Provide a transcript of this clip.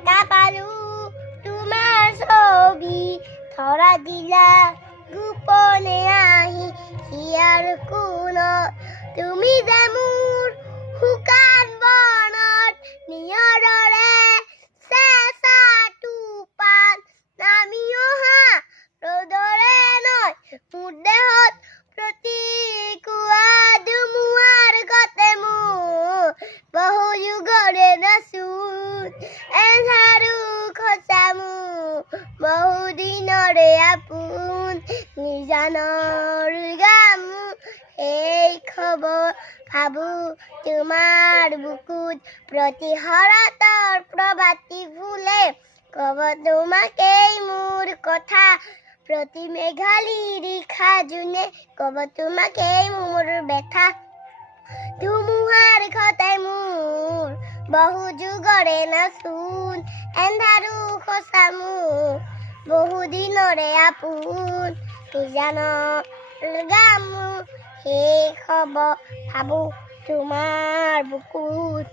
দেখা পালো তোমাৰ ছবি ধৰা দিলা গোপনে আহি হিয়াৰ কোণত তুমি যে মোৰ শুকান বনত নিয়ৰৰে চেঁচা টোপাল নামি অহা ৰ'দৰে নয় মোৰ দেহত প্ৰতিকুৱা ধুমুহাৰ গতে মোৰ বহু যুগৰে নাচোন এন্ধাৰো খচা মোৰ বহু দিনৰে আপোন নিজানৰ গাম এই খবৰ ভাবো তোমাৰ বুকুত প্ৰতি শৰতৰ প্ৰভাতী ফুলে কব তোমাকেই মোৰ কথা প্ৰতি মেঘালী ৰিখা জোনে কব তোমাকেই মোৰ ব্যথা ধুমুহাৰ ঘটাই মোৰ বহু যুগৰে নাচোন এন্ধাৰো খচা মোৰ বহু দিনৰে আপোন নিজানৰ গাম সেই খবৰ ভাবো তোমাৰ বুকুত